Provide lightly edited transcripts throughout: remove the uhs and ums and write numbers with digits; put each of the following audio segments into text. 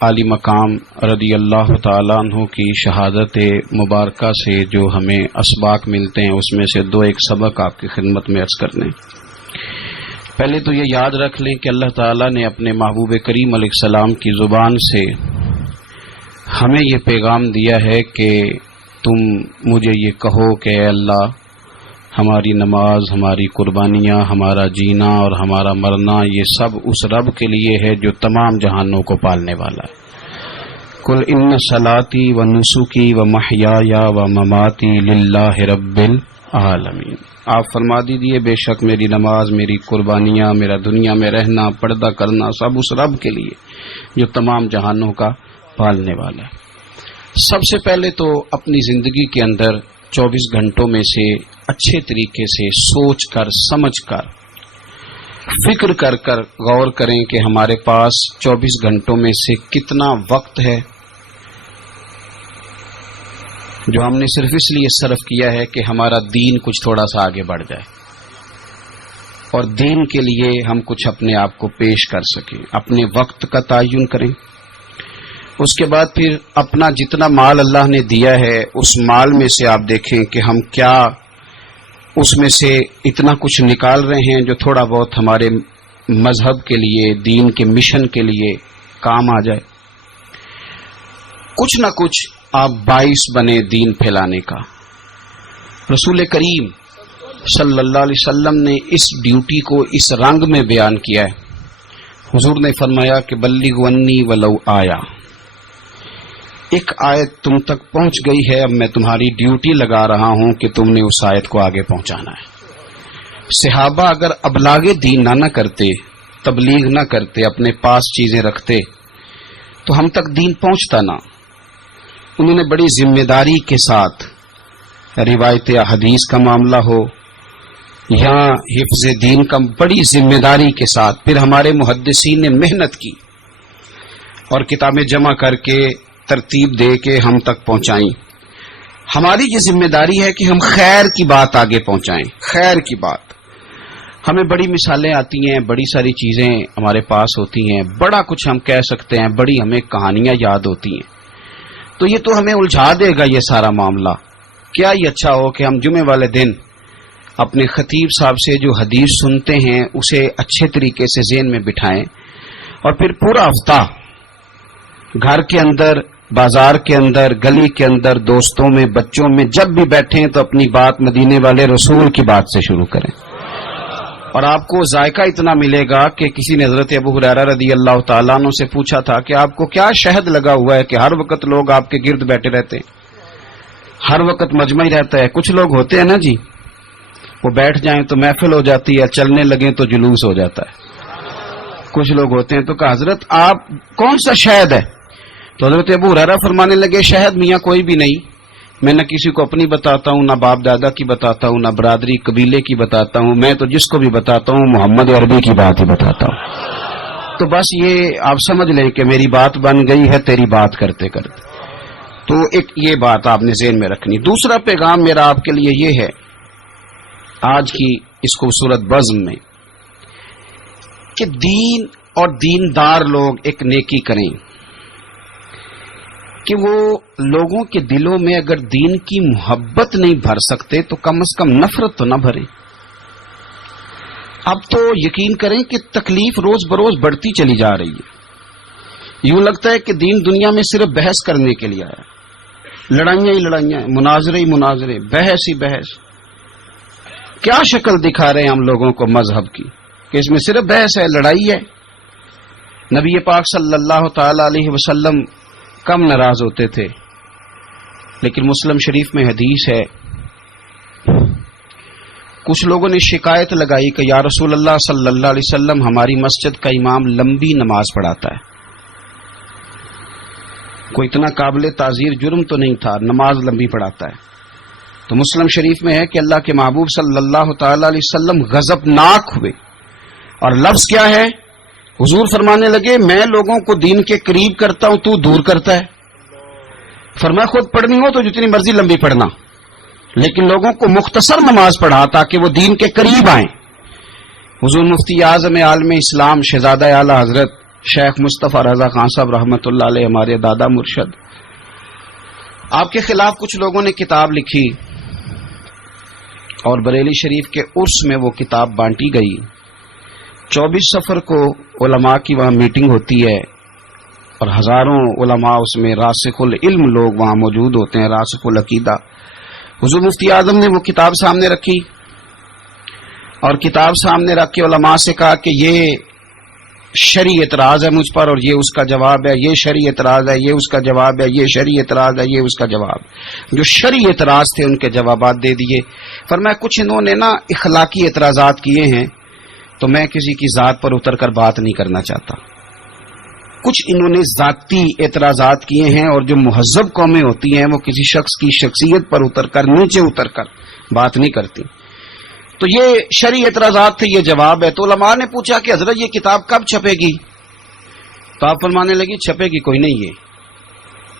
عالی مقام رضی اللہ تعالیٰ عنہ کی شہادت مبارکہ سے جو ہمیں اسباق ملتے ہیں اس میں سے دو ایک سبق آپ کی خدمت میں عرض کرنے. پہلے تو یہ یاد رکھ لیں کہ اللہ تعالیٰ نے اپنے محبوب کریم علیہ السلام کی زبان سے ہمیں یہ پیغام دیا ہے کہ تم مجھے یہ کہو کہ اے اللہ ہماری نماز، ہماری قربانیاں، ہمارا جینا اور ہمارا مرنا یہ سب اس رب کے لیے ہے جو تمام جہانوں کو پالنے والا ہے. قل ان صلاتی و نسکی و محیای و مماتی للہ رب العالمین. آپ فرما دیجیے بے شک میری نماز، میری قربانیاں، میرا دنیا میں رہنا، پردہ کرنا سب اس رب کے لیے جو تمام جہانوں کا پالنے والا ہے. سب سے پہلے تو اپنی زندگی کے اندر 24 گھنٹوں میں سے اچھے طریقے سے سوچ کر، سمجھ کر، فکر کر کر غور کریں کہ ہمارے پاس 24 گھنٹوں میں سے کتنا وقت ہے جو ہم نے صرف اس لیے صرف کیا ہے کہ ہمارا دین کچھ تھوڑا سا آگے بڑھ جائے اور دین کے لیے ہم کچھ اپنے آپ کو پیش کر سکیں. اپنے وقت کا تعین کریں. اس کے بعد پھر اپنا جتنا مال اللہ نے دیا ہے اس مال میں سے آپ دیکھیں کہ ہم کیا اس میں سے اتنا کچھ نکال رہے ہیں جو تھوڑا بہت ہمارے مذہب کے لیے، دین کے مشن کے لیے کام آ جائے. کچھ نہ کچھ آپ باعث بنے دین پھیلانے کا. رسول کریم صلی اللہ علیہ وسلم نے اس ڈیوٹی کو اس رنگ میں بیان کیا ہے. حضور نے فرمایا کہ بلغ عنی ولو آیا. ایک آیت تم تک پہنچ گئی ہے، اب میں تمہاری ڈیوٹی لگا رہا ہوں کہ تم نے اس آیت کو آگے پہنچانا ہے. صحابہ اگر ابلاغ دین نہ کرتے، تبلیغ نہ کرتے، اپنے پاس چیزیں رکھتے تو ہم تک دین پہنچتا نہ. انہوں نے بڑی ذمہ داری کے ساتھ، روایت حدیث کا معاملہ ہو یا حفظ دین کا، بڑی ذمہ داری کے ساتھ. پھر ہمارے محدثین نے محنت کی اور کتابیں جمع کر کے ترتیب دے کے ہم تک پہنچائیں. ہماری یہ ذمہ داری ہے کہ ہم خیر کی بات آگے پہنچائیں. خیر کی بات. ہمیں بڑی مثالیں آتی ہیں، بڑی ساری چیزیں ہمارے پاس ہوتی ہیں، بڑا کچھ ہم کہہ سکتے ہیں، بڑی ہمیں کہانیاں یاد ہوتی ہیں. تو یہ تو ہمیں الجھا دے گا یہ سارا معاملہ. کیا یہ اچھا ہو کہ ہم جمعے والے دن اپنے خطیب صاحب سے جو حدیث سنتے ہیں اسے اچھے طریقے سے ذہن میں بٹھائیں اور پھر پورا ہفتہ گھر کے اندر، بازار کے اندر، گلی کے اندر، دوستوں میں، بچوں میں جب بھی بیٹھیں تو اپنی بات مدینے والے رسول کی بات سے شروع کریں. اور آپ کو ذائقہ اتنا ملے گا کہ کسی نے حضرت ابو ہریرہ رضی اللہ تعالیٰ عنہ سے پوچھا تھا کہ آپ کو کیا شہد لگا ہوا ہے کہ ہر وقت لوگ آپ کے گرد بیٹھے رہتے ہیں، ہر وقت مجمع ہی رہتا ہے. کچھ لوگ ہوتے ہیں نا جی، وہ بیٹھ جائیں تو محفل ہو جاتی ہے، چلنے لگیں تو جلوس ہو جاتا ہے. کچھ لوگ ہوتے ہیں. تو کہا حضرت آپ کون سا شہد ہے؟ تو حضرت ابو ہریرہ فرمانے لگے شہد میاں کوئی بھی نہیں، میں نہ کسی کو اپنی بتاتا ہوں، نہ باپ دادا کی بتاتا ہوں، نہ برادری قبیلے کی بتاتا ہوں، میں تو جس کو بھی بتاتا ہوں محمد عربی کی بات ہی بتاتا ہوں. تو بس یہ آپ سمجھ لیں کہ میری بات بن گئی ہے تیری بات کرتے کرتے. تو ایک یہ بات آپ نے ذہن میں رکھنی. دوسرا پیغام میرا آپ کے لیے یہ ہے آج کی اس خوبصورت بزم میں کہ دین اور دیندار لوگ ایک نیکی کریں کہ وہ لوگوں کے دلوں میں اگر دین کی محبت نہیں بھر سکتے تو کم از کم نفرت تو نہ بھریں. اب تو یقین کریں کہ تکلیف روز بروز بڑھتی چلی جا رہی ہے. یوں لگتا ہے کہ دین دنیا میں صرف بحث کرنے کے لیے آیا. لڑائیاں ہی لڑائیاں، مناظرے ہی مناظرے، بحث ہی بحث. کیا شکل دکھا رہے ہیں ہم لوگوں کو مذہب کی کہ اس میں صرف بحث ہے، لڑائی ہے. نبی پاک صلی اللہ تعالی علیہ وسلم کم ناراض ہوتے تھے، لیکن مسلم شریف میں حدیث ہے کچھ لوگوں نے شکایت لگائی کہ یا رسول اللہ صلی اللہ علیہ وسلم ہماری مسجد کا امام لمبی نماز پڑھاتا ہے. کوئی اتنا قابل تعزیر جرم تو نہیں تھا، نماز لمبی پڑھاتا ہے. تو مسلم شریف میں ہے کہ اللہ کے محبوب صلی اللہ تعالی علیہ وسلم غضبناک ہوئے اور لفظ کیا ہے؟ حضور فرمانے لگے میں لوگوں کو دین کے قریب کرتا ہوں، تو دور کرتا ہے. فرمایا خود پڑھنی ہو تو جتنی مرضی لمبی پڑھنا، لیکن لوگوں کو مختصر نماز پڑھا تاکہ وہ دین کے قریب آئیں. حضور مفتی اعظم عالم اسلام شہزادہ اعلی حضرت شیخ مصطفیٰ رضا خان صاحب رحمۃ اللہ علیہ، ہمارے دادا مرشد، آپ کے خلاف کچھ لوگوں نے کتاب لکھی اور بریلی شریف کے عرس میں وہ کتاب بانٹی گئی۔ 24 صفر کو علماء کی وہاں میٹنگ ہوتی ہے اور ہزاروں علماء اس میں راسخ العلم لوگ وہاں موجود ہوتے ہیں، راسخ العقیدہ۔ حضور مفتی اعظم نے وہ کتاب سامنے رکھی اور کتاب سامنے رکھ کے علماء سے کہا کہ یہ شرعی اعتراض ہے مجھ پر اور یہ اس کا جواب ہے، یہ شرعی اعتراض ہے، یہ اس کا جواب ہے، یہ شرعی اعتراض ہے، یہ اس کا جواب۔ جو شرعی اعتراض تھے ان کے جوابات دے دیے۔ فرمایا کچھ انہوں نے نا اخلاقی اعتراضات کیے ہیں تو میں کسی کی ذات پر اتر کر بات نہیں کرنا چاہتا۔ کچھ انہوں نے ذاتی اعتراضات کیے ہیں اور جو مہذب قومیں ہوتی ہیں وہ کسی شخص کی شخصیت پر اتر کر، نیچے اتر کر بات نہیں کرتی۔ تو یہ شرعی اعتراضات تھے، یہ جواب ہے۔ تو علماء نے پوچھا کہ حضرت یہ کتاب کب چھپے گی؟ تو آپ فرمانے لگی چھپے گی کوئی نہیں ہے۔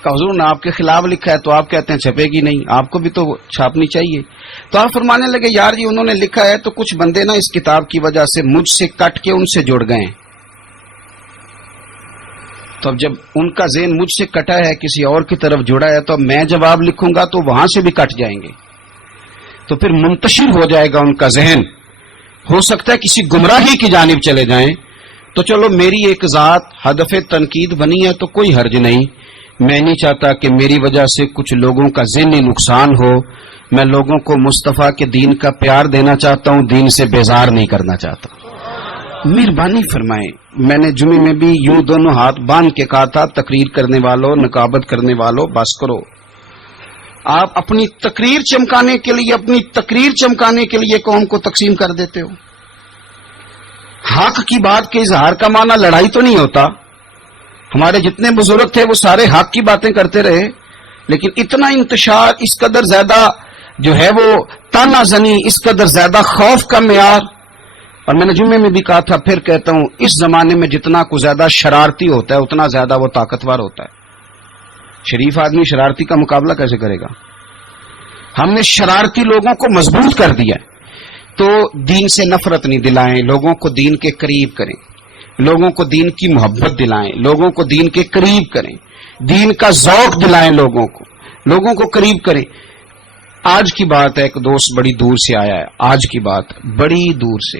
کہ حضور نے آپ کے خلاف لکھا ہے تو آپ کہتے ہیں چھپے گی نہیں، آپ کو بھی تو چھاپنی چاہیے۔ تو آپ فرمانے لگے یار جی انہوں نے لکھا ہے تو کچھ بندے نا اس کتاب کی وجہ سے مجھ سے کٹ کے ان سے جڑ گئے ہیں۔ تو اب جب ان کا ذہن مجھ سے کٹا ہے، کسی اور کی طرف جڑا ہے، تو اب میں جواب لکھوں گا تو وہاں سے بھی کٹ جائیں گے، تو پھر منتشر ہو جائے گا ان کا ذہن، ہو سکتا ہے کسی گمراہی کی جانب چلے جائیں۔ تو چلو میری ایک ذات ہدف تنقید بنی ہے تو کوئی حرج نہیں، میں نہیں چاہتا کہ میری وجہ سے کچھ لوگوں کا ذہنی نقصان ہو، میں لوگوں کو مصطفیٰ کے دین کا پیار دینا چاہتا ہوں، دین سے بیزار نہیں کرنا چاہتا۔ مہربانی فرمائیں، میں نے جمعے میں بھی یوں دونوں ہاتھ باندھ کے کہا تھا تقریر کرنے والوں، نقابت کرنے والوں بس کرو۔ آپ اپنی تقریر چمکانے کے لیے قوم کو تقسیم کر دیتے ہو۔ حق کی بات کے اظہار کا معنی لڑائی تو نہیں ہوتا۔ ہمارے جتنے بزرگ تھے وہ سارے حق کی باتیں کرتے رہے، لیکن اتنا انتشار، اس قدر زیادہ جو ہے وہ تانا زنی، اس قدر زیادہ خوف کا معیار۔ اور میں نے جمعے میں بھی کہا تھا، پھر کہتا ہوں، اس زمانے میں جتنا کو زیادہ شرارتی ہوتا ہے اتنا زیادہ وہ طاقتور ہوتا ہے۔ شریف آدمی شرارتی کا مقابلہ کیسے کرے گا؟ ہم نے شرارتی لوگوں کو مضبوط کر دیا ہے۔ تو دین سے نفرت نہیں دلائیں، لوگوں کو دین کے قریب کریں، لوگوں کو دین کی محبت دلائیں، لوگوں کو دین کے قریب کریں، دین کا ذوق دلائیں، لوگوں کو قریب کریں۔ آج کی بات ہے، ایک دوست بڑی دور سے آیا ہے، آج کی بات بڑی دور سے،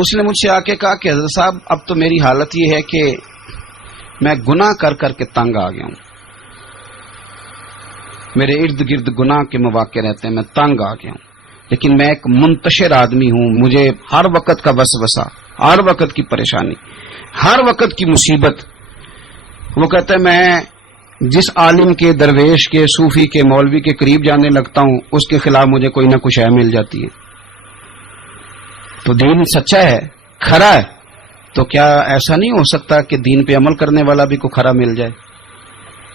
اس نے مجھ سے آ کے کہا کہ حضرت صاحب اب تو میری حالت یہ ہے کہ میں گناہ کر کر کے تنگ آ گیا ہوں، میرے ارد گرد گناہ کے مواقع رہتے ہیں، میں تنگ آ گیا ہوں، لیکن میں ایک منتشر آدمی ہوں، مجھے ہر وقت کا وسوسہ، ہر وقت کی پریشانی، ہر وقت کی مصیبت۔ وہ کہتا ہے میں جس عالم کے، درویش کے، صوفی کے، مولوی کے قریب جانے لگتا ہوں اس کے خلاف مجھے کوئی نہ کچھ مل جاتی ہے۔ تو دین سچا ہے، کھرا ہے، تو کیا ایسا نہیں ہو سکتا کہ دین پہ عمل کرنے والا بھی کوئی کھرا مل جائے؟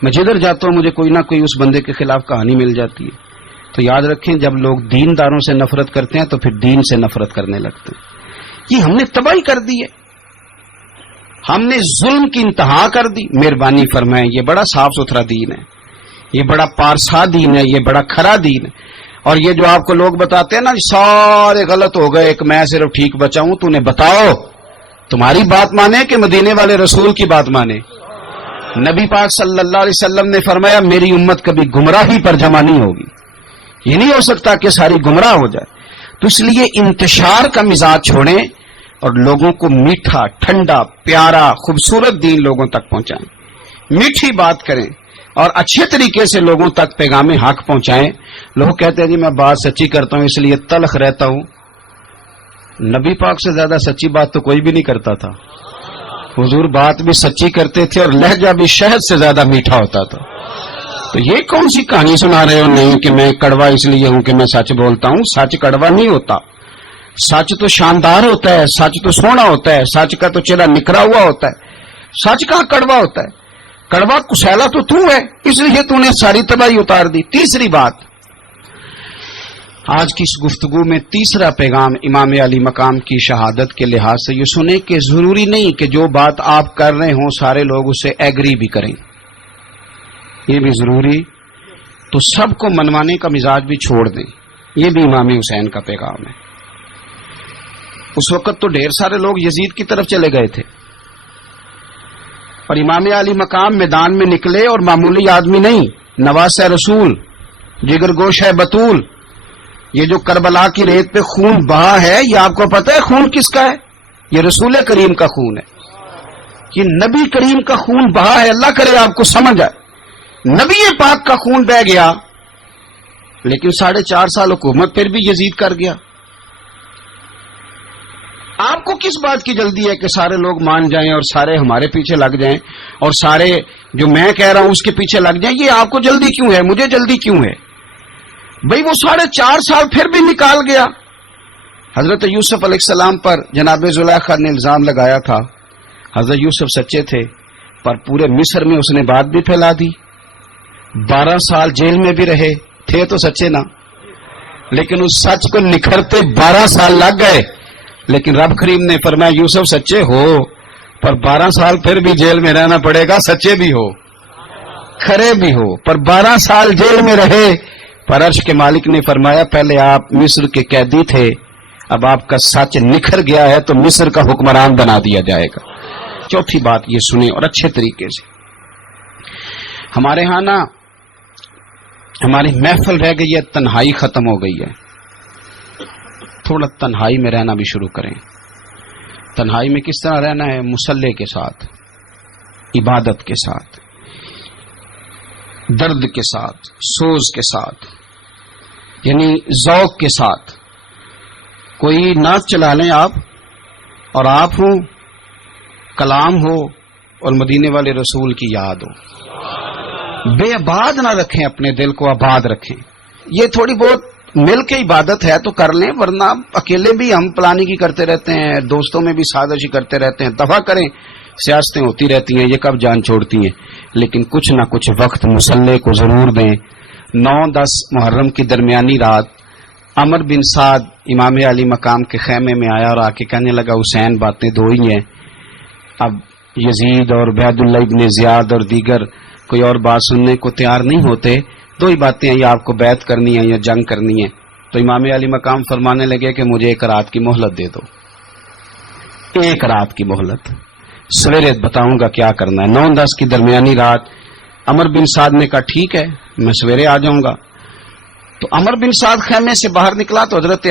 میں جدھر جاتا ہوں مجھے کوئی نہ کوئی اس بندے کے خلاف کہانی مل جاتی ہے۔ تو یاد رکھیں، جب لوگ دین داروں سے نفرت کرتے ہیں تو پھر دین سے نفرت کرنے لگتے ہیں۔ یہ ہم نے تباہی کر دی ہے، ہم نے ظلم کی انتہا کر دی۔ مہربانی فرمائیں، یہ بڑا صاف ستھرا دین ہے، یہ بڑا پارسا دین ہے، یہ بڑا کھرا دین ہے۔ اور یہ جو آپ کو لوگ بتاتے ہیں نا سارے غلط ہو گئے، ایک میں صرف ٹھیک بچا ہوں، تو نے بتاؤ تمہاری بات مانے کہ مدینے والے رسول کی بات مانے؟ نبی پاک صلی اللہ علیہ وسلم نے فرمایا میری امت کبھی گمراہی پر جمع نہیں ہوگی، یہ نہیں ہو سکتا کہ ساری گمراہ ہو جائے۔ تو اس لیے انتشار کا مزاج چھوڑیں اور لوگوں کو میٹھا، ٹھنڈا، پیارا، خوبصورت دین لوگوں تک پہنچائیں، میٹھی بات کریں اور اچھے طریقے سے لوگوں تک پیغام حق پہنچائیں۔ لوگ کہتے ہیں جی میں بات سچی کرتا ہوں اس لیے تلخ رہتا ہوں۔ نبی پاک سے زیادہ سچی بات تو کوئی بھی نہیں کرتا تھا، حضور بات بھی سچی کرتے تھے اور لہجہ بھی شہد سے زیادہ میٹھا ہوتا تھا۔ تو یہ کون سی کہانی سنا رہے ہو؟ نہیں کہ میں کڑوا اس لیے ہوں کہ میں سچ بولتا ہوں، سچ کڑوا نہیں ہوتا، سچ تو شاندار ہوتا ہے، سچ تو سونا ہوتا ہے، سچ کا تو چہرہ نکھرا ہوا ہوتا ہے، سچ کہاں کڑوا ہوتا ہے؟ کڑوا کسیلا تو ہے، اس لیے تو نے ساری تباہی اتار دی۔ تیسری بات، آج کی اس گفتگو میں تیسرا پیغام امام علی مقام کی شہادت کے لحاظ سے یہ سنیں کہ ضروری نہیں کہ جو بات آپ کر رہے ہوں سارے لوگ اسے ایگری بھی کریں، یہ بھی ضروری، تو سب کو منوانے کا مزاج بھی چھوڑ دیں، یہ بھی امام حسین کا پیغام ہے۔ اس وقت تو ڈھیر سارے لوگ یزید کی طرف چلے گئے تھے، اور امام علی مقام میدان میں نکلے اور معمولی آدمی نہیں، نواس رسول، جگر گوش ہے بطول. یہ جو کربلا کی ریت پہ خون بہا ہے، یہ آپ کو پتہ ہے خون کس کا ہے؟ یہ رسول کریم کا خون ہے. یہ نبی کریم کا خون بہا ہے. اللہ کرے آپ کو سمجھ آئے. نبی پاک کا خون بہ گیا، لیکن 4.5 سال حکومت پھر بھی یزید کر گیا. آپ کو کس بات کی جلدی ہے کہ سارے لوگ مان جائیں اور سارے ہمارے پیچھے لگ جائیں اور سارے جو میں کہہ رہا ہوں اس کے پیچھے لگ جائیں؟ یہ آپ کو جلدی کیوں ہے؟ مجھے جلدی کیوں ہے؟ بھئی وہ 4.5 سال پھر بھی نکال گیا. حضرت یوسف علیہ السلام پر جناب زلیخا نے الزام لگایا تھا. حضرت یوسف سچے تھے، پر پورے مصر میں اس نے بات بھی پھیلا دی. 12 سال جیل میں بھی رہے تھے تو سچے نا، لیکن اس سچ کو نکھرتے 12 سال لگ گئے. لیکن رب کریم نے فرمایا یوسف سچے ہو، پر 12 سال پھر بھی جیل میں رہنا پڑے گا. سچے بھی ہو، کھرے بھی ہو، پر 12 سال جیل میں رہے. پر عرش کے مالک نے فرمایا پہلے آپ مصر کے قیدی تھے، اب آپ کا سچ نکھر گیا ہے تو مصر کا حکمران بنا دیا جائے گا. چوتھی بات یہ سنیں اور اچھے طریقے سے. ہمارے ہاں نا ہماری محفل رہ گئی ہے، تنہائی ختم ہو گئی ہے. تھوڑا تنہائی میں رہنا بھی شروع کریں. تنہائی میں کس طرح رہنا ہے؟ مصلی کے ساتھ، عبادت کے ساتھ، درد کے ساتھ، سوز کے ساتھ، یعنی ذوق کے ساتھ. کوئی نعت چلا لیں آپ اور آپ ہوں، کلام ہو اور مدینے والے رسول کی یاد ہو. بے آباد نہ رکھیں، اپنے دل کو آباد رکھیں. یہ تھوڑی بہت مل کے عبادت ہے تو کر لیں، ورنہ اکیلے بھی ہم پلاننگ کرتے رہتے ہیں، دوستوں میں بھی سازشی کرتے رہتے ہیں. دفع کریں، سیاستیں ہوتی رہتی ہیں، یہ کب جان چھوڑتی ہیں. لیکن کچھ نہ کچھ وقت مصلی کو ضرور دیں. 9-10 محرم کی درمیانی رات عمر بن سعد امام علی مقام کے خیمے میں آیا اور آ کے کہنے لگا حسین باتیں 2 ہی ہیں. اب یزید اور عبید اللہ ابن زیاد اور دیگر کوئی اور بات سننے کو تیار نہیں ہوتے. 2 ہی باتیں ہیں، یا آپ کو بیعت کرنی ہے یا جنگ کرنی ہے. تو امام علی مقام فرمانے لگے کہ مجھے 1 رات کی مہلت دے دو. 1 رات کی مہلت، سویرے بتاؤں گا کیا کرنا ہے. 9-10 کی درمیانی رات عمر بن سعد نے کہا ٹھیک ہے میں سویرے آ جاؤں گا. تو عمر بن سعد خیمے سے باہر نکلا تو حضرت